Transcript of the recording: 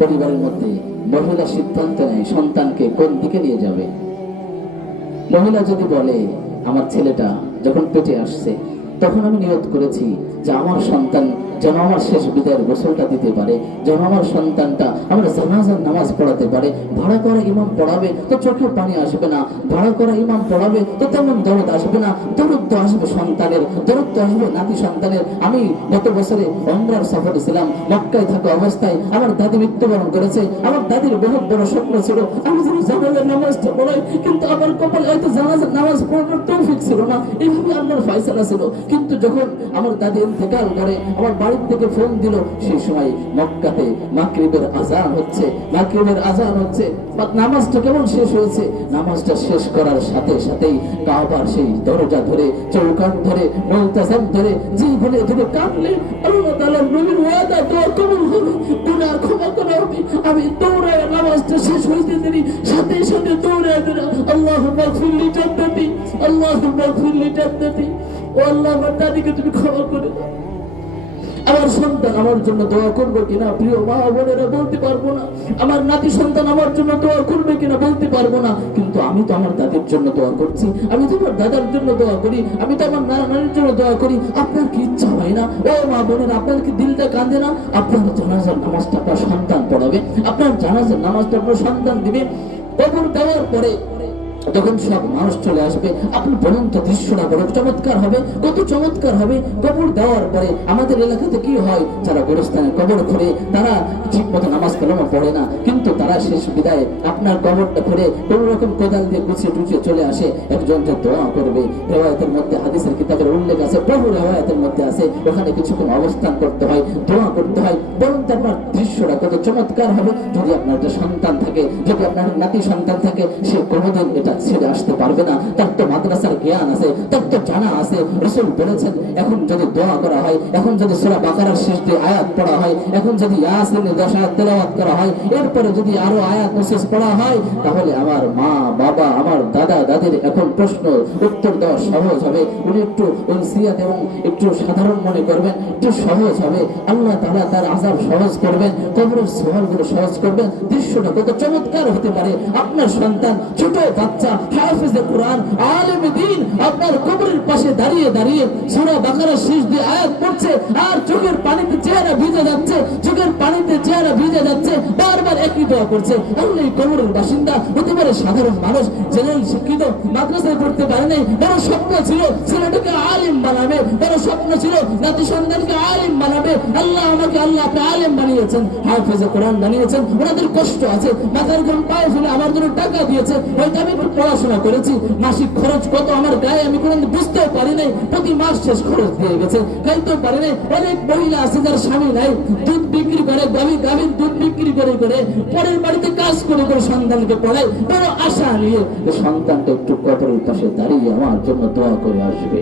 পরিবারের মধ্যে মহিলা সিদ্ধান্ত নেয় সন্তানকে কোন দিকে নিয়ে যাবে। মহিলা যদি বলে আমার ছেলেটা যখন পেটে আসছে তখন আমি নিয়ত করেছি যে আমার সন্তান যেন আমার শেষ বিদায়ের গোসলটা দিতে পারে, যেন আমার সন্তানটা আমার জানাজার নামাজ পড়াতে পারে। ভাড়া করা ইমাম পড়াবে তো চোখে পানি আসবে না, ভাড়া করা ইমাম পড়াবে তো তেমন দরদ আসবে না, দরদ তো আসবে সন্তানের, দরদ তো আসবে নাতি সন্তানের। আমি গত বছরে উমরার সফরে ছিলাম, মক্কায় থাকা অবস্থায় আমার দাদি মৃত্যুবরণ করেছে। আমার দাদির বহুত বড় স্বপ্ন ছিল আমি যেন জানাজার নামাজটা পড়াই, কিন্তু আমার কপালে হয়তো জানাজার নামাজ পড়ানোর তৌফিক ছিল না। এইভাবে আমার ফয়সালা ছিল। কিন্তু যখন আমার দাদি ইন্তেকাল করে আমার বাড়ির থেকে ফোন দিল, সেই সময় মক্কাতে মাগরিবের আযান হচ্ছে, মাগরিবের আযান হচ্ছে। নামাজটা কেমন শেষ হয়েছে, নামাজটা শেষ করার সাথে সাথেই কাবার সেই দরজা ধরে, চৌকাঠ ধরে, মুলতাজাম ধরে, জীবনে ধরে কাঁদলে আল্লাহ তাআলার নবীর ওয়াদা দোয়া কবুল হবে, গুনাহ ক্ষমা করা হবে। আমি দৌড়ায় নামাজটা শেষ হইতে দেরি সাথে সাথে দৌড়ায় দিলাম, আল্লাহুম্মা গফিরলি জান্নাতি, আল্লাহুম্মা গফিরলি জান্নাতি। ও আল্লাহ, আমার দাদিকে তুমি ক্ষমা করে দাও। আমার সন্তান আমার জন্য দোয়া করবে কিনা প্রিয় মা বোনেরা বলতে পারবো না, আমার নাতি সন্তান আমার জন্য দোয়া করবে কিনা বলতে পারবো না, কিন্তু আমি তো আমার দাদির জন্য দোয়া করছি, আমি তো আমার দাদার জন্য দোয়া করি, আমি তো আমার নানির জন্য দোয়া করি। আপনার কি ইচ্ছা হয় না ও মা বোনেরা, আপনার কি দিলটা কাঁদে না? আপনার জানাজার নামাজটা আপনার সন্তান পড়াবে, আপনার জানাজার নামাজটা আপনার সন্তান দিবে। কবর দেওয়ার পরে যখন সব মানুষ চলে আসবে, আপনি বলুন তো দৃশ্যটা বড় চমৎকার হবে, কত চমৎকার হবে। কবর দেওয়ার পরে আমাদের এলাকাতে কি হয়, যারা গোরস্থানে কবর খুঁড়ে তারা ঠিক মতো নামাজ কালামা পড়ে না, কিন্তু তারা শেষ বিদায়ে আপনার কবরটা খুঁড়ে কোন রকম কোদাল দিয়ে গুছিয়ে টুছিয়ে চলে আসে। একজন যে দোয়া করবে, রেওয়ায়াতের মধ্যে হাদিসের কিতাবের উল্লেখ আছে, বহু রেওয়ায়াতের মধ্যে আছে, ওখানে কিছুক্ষণ অবস্থান করতে হয়, দোয়া করতে হয়। বলুন তো আপনার দৃশ্যটা কত চমৎকার হবে। যদি আপনার একটা সন্তান থাকে, যদি আপনার নাতি সন্তান থাকে, সে কোনোদিন এটা ছেড়ে আসতে পারবে না। তার তো মাদ্রাসার জ্ঞান আছে, তার তো জানা আছে। রাসূল বলেছেন এখন যদি দোয়া করা হয়, এখন যদি সূরা বাকারার শেষ দিয়ে আয়াত পড়া হয়, এখন যদি ইয়াসিনের 10 আয়াত তেলাওয়াত করা হয়, এরপরে যদি আরো আয়াত নসিস পড়া হয়, তাহলে আমার মা বাবা আমার দাদা দাদির এখন প্রশ্ন উত্তর দেওয়া সহজ হবে। উনি একটু ওসিয়াত এবং একটু সাধারণ মনে করবেন, একটু সহজ হবে। আল্লাহ তাআলা তার আযাব সহজ করবেন, কবরের সওয়ালগুলো সহজ করবেন। দৃশ্যটা কত চমৎকার হতে পারে। আপনার সন্তান ছোট বাচ্চা হাফেজে কোরআন আলেমে দ্বীন আপনার কবরের পাশে দাঁড়িয়ে দাঁড়িয়ে সূরা বাকারার শেষ দিয়ে আয়াত পড়ছে, আর চোখের পানিতে চেহারা ভিজে যাচ্ছে, চোখের পানিতে চেহারা ভিজে যাচ্ছে, বারবার একই দোয়া করছে। আল্লাহ কবরের বাসিন্দা হতে পারে সাধারণ মানুষ, জেনারেল শিক্ষিত, মাদ্রাসায় পড়তে পারে নাই, বড় স্বপ্ন ছিল ছেলেটাকে আলেম বানাবে, বড় স্বপ্ন ছিল নাতি সন্তানকে আলেম বানাবে। আল্লাহ আমাকে আপনি আলেম বানিয়েছেন, হাফেজে কোরআন বানিয়েছেন। ওনাদের কষ্ট আছে, মাথার ঘাম পায়ে ফেলে আমার জন্য টাকা দিয়েছে, হয়তো আমি একটু পড়াশোনা করেছি, মাসিক খরচ কত আমার গায়ে আমি কোনোদিন বুঝতেও পারি নাই, প্রতি মাস শেষ খরচ দিয়ে গেছে, খাইতেও পারি নাই। অনেক মহিলা আছে যার স্বামী নাই, দুধ বিক্রি করে, গাভীর দুধ বিক্রি করে পরের বাড়িতে কাজ করে সন্তানকে পড়ায়, বড় আশা নিয়ে সন্তানটা একটু কবরের পাশে দাঁড়িয়ে আমার জন্য দোয়া করে আসবে।